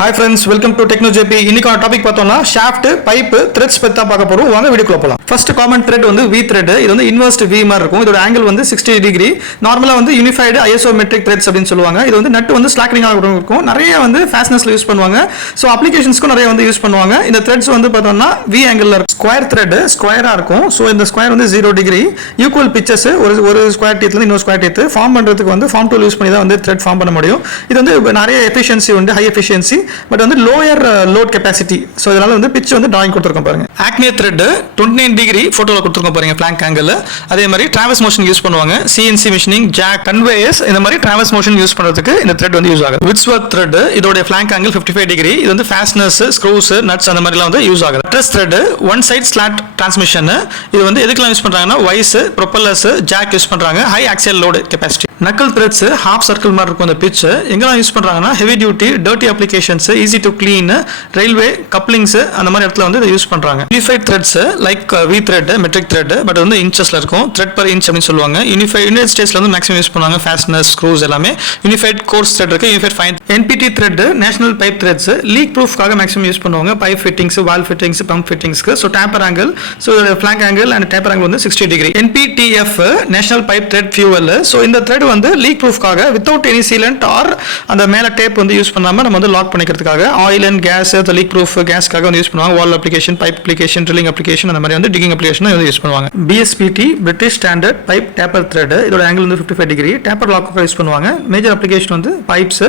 Hi friends, welcome to TechnoJP. இன்னைக்கான topic பார்த்தோம்னா shaft, pipe, threads பத்தி தான் பார்க்க போறோம். வாங்க வீடியோக்குள்ள போலாம். ஃபர்ஸ்ட் காமன் த்ரெட் வந்து V த்ரெட். இது வந்து இன்வெர்ஸ்ட் V மாதிரி இருக்கும். இதோட ஆங்கிள் வந்து 60 டிகிரி. நார்மலா வந்து யூனிஃபைடு ஐசோமெட்ரிக் த்ரெட்ஸ் அப்படின்னு சொல்லுவாங்க. இது வந்து நட் வந்து ஸ்லாக்கனிங் ஆக இருக்கும். நிறைய வந்து ஃபேஸ்னஸ்ல யூஸ் பண்ணுவாங்க. சோ அப்ளிகேஷன்ஸ்க்கு நிறைய வந்து யூஸ் பண்ணுவாங்க. இந்த த்ரெட்ஸ் வந்து பார்த்தோம்னா V ஆங்கிள்ல இருக்கும். ஸ்கொயர் த்ரெட் ஸ்கொயரா இருக்கும். சோ இந்த ஸ்கொயர் வந்து 0 டிகிரி. ஈக்குவல் பிச்சஸ் ஒரு ஸ்கொயர் டீத்ல இன்னொரு ஸ்கொயர் டீத் ஃபார்ம் பண்றதுக்கு வந்து ஃபார்ம் டூல் யூஸ் பண்ணி தான் வந்து த்ரெட் ஃபார்ம் பண்ண முடியும். இது வந்து நிறைய எஃபிஷியன்சி உண்டு, ஹை எஃபிஷியன்சி. பட் வந்து லோயர் லோட் கெபாசிட்டி. ஸோ இதனால வந்து பிட்ச் வந்து டிராயிங் கொடுத்துருக்கோம் பாருங்க. ஆக்மே த்ரெட் 29 டிகிரி போட்டோல கொடுத்துருக்கோம் பாருங்க, ஃபிளாங்க் ஆங்கிள். அதே மாதிரி டிராவல்ஸ் மோஷன் யூஸ் பண்ணுவாங்க. சிஎன்சி மிஷினிங், ஜாக், கன்வேயர்ஸ், இந்த மாதிரி டிராவல்ஸ் மோஷன் யூஸ் பண்றதுக்கு இந்த த்ரெட் வந்து யூஸ் ஆகுது. விட்ஸ்வர்த் த்ரெட் இதோட ஃபிளாங்க் ஆங்கிள் 55 டிகிரி. இது வந்து ஃபாஸ்னர்ஸ், ஸ்க்ரூஸ், நட்ஸ் அந்த மாதிரிலாம் வந்து யூஸ் ஆகுது. Tress thread one side slot transmission. இது வந்து எதுக்கெல்லாம் யூஸ் பண்றாங்கன்னா வைஸ், ப்ரொப்பல்லர்ஸ், ஜாக் யூஸ் பண்றாங்க. High axial load capacity. Knuckle threads half circle மாதிரி இருக்கும் அந்த பிட்ச். எங்கெல்லாம் யூஸ் பண்றாங்கன்னா heavy duty, dirty applications, easy to clean, railway, couplings அந்த மாதிரி இடத்துல வந்து இதை யூஸ் பண்றாங்க. Unified threads like V thread, metric thread, but வந்து இன்ச்சஸ்ல இருக்கும். த்ரெட் பர் இன்ச் அப்படின்னு சொல்லுவாங்க. யுனைடெட் ஸ்டேட்ஸ்ல வந்து மேக்ஸிமம் யூஸ் பண்ணுவாங்க. ஃபாஸ்னர்ஸ், ஸ்க்ரூஸ் எல்லாமே. யூனிஃபைட் கோர்ஸ் த்ரெட் இருக்கு, unified fine. NPT thread national pipe threads leak ப்ரூஃப்காக மேக்ஸிமம் யூஸ் பண்ணுவாங்க. Pipe fittings, valve fittings, pump ஃபிட்டிங்ஸ்க்கு. ஸோ டேப்பர் ஆங்கிள், ஸோ இதோட flank angle and taper angle வந்து 60 degree. NPTF national pipe thread fuel. So இந்த thread வந்து leak ப்ரூஃப்காக without any sealant or அந்த மேல டேப் வந்து யூஸ் பண்ணாம நம்ம வந்து லாக் பண்ணிக்கிறதுக்காக oil and case, league proof கேஸ்க்காக வந்து யூஸ் பண்ணுவாங்க. Valve application, pipe application, drilling application அந்த மாதிரி வந்து டிகிங் அப்ளிகேஷன் வந்து யூஸ் பண்ணுவாங்க. BSPT British standard pipe taper thread. இதோட ஆங்கிள் வந்து 55 டிகிரி. டேப்பர் லாக்கு யூஸ் பண்ணுவாங்க. மேஜர் அப்ளிகேஷன் வந்து பைப்ஸ்,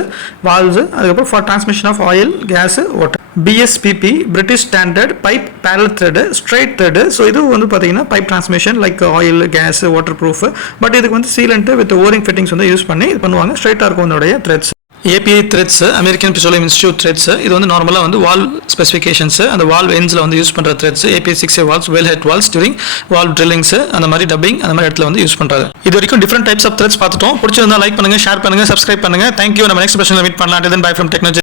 வால்வ்ஸ், அதுக்கப்புறம் for transmission of oil, gas, water. BSPP British standard pipe parallel thread straight thread. So இது வந்து பார்த்தீங்கன்னா pipe transmission like oil, gas, water proof. But இதுக்கு வந்து sealant with o ring fittings வந்து use பண்ணி இது பண்ணுவாங்க. ஸ்ட்ரைட்டாக இருக்கும் இதோடைய threads. API threads American Petroleum Institute threads. இது வந்து நார்மலாக வந்து வால் ஸ்பெசிஃபிகேஷன்ஸ், அந்த வால் எண்ட்ஸில் வந்து யூஸ் பண்ணுற threads. API 6A valves, well head valves, during well drillings அந்த மாதிரி டப்பிங் அந்த மாதிரி இடத்துல வந்து யூஸ் பண்ணுறாங்க. இது வரைக்கும் டிஃப்ரெண்ட் டைப்ஸ் ஆஃப் த்ரெட்ஸ் பார்த்துட்டோம். பிடிச்சிருந்தா லைக் பண்ணுங்க, ஷேர் பண்ணுங்க, சப்ஸ்கிரைப் பண்ணுங்க. தேங்க்யூ. நம்ம நெக்ஸ்ட் செஷனில் மீட் பண்ணலாம். தென் பை ஃப்ரம் டெக்னாலஜி.